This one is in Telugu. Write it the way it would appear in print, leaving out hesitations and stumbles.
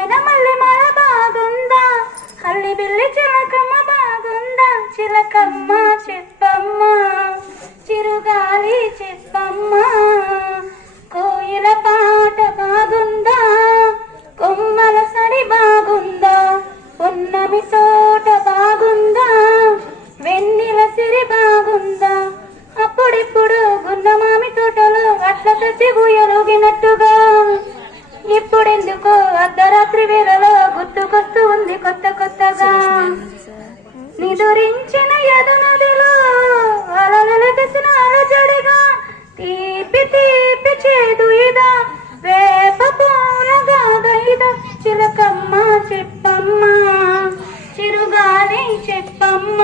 పైన మల్లె మాల బాగుందా, అల్లి బిల్లి చిలకమ్మ బాగుందా, చిలకమ్మ చెప్పమ్మ, చిరుగాలి చెప్పమ్మ, కోయిల పాట బాగుందా, కొమ్మల సడి బాగుందా, పొన్నమి తోట బాగుందా, వెన్నెల సిరి బాగుందా, అప్పుడిప్పుడు గున్నమామి తోటలో అట్ల ప్రతి గుయ్యలుగినట్టుగా ఇప్పుడెందుకో అర్ధరాత్రి వేళలో గుర్తుకొస్తూ ఉంది కొత్త కొత్తగా. నిదురించిన యదనదిలో అలలెగసిన అలజడిగా, తీపి తీపి చేదు ఇదా, వేప పూల గాథ, చిలకమ్మ చెప్పమ్మ, చిరుగాలి చెప్పమ్మ,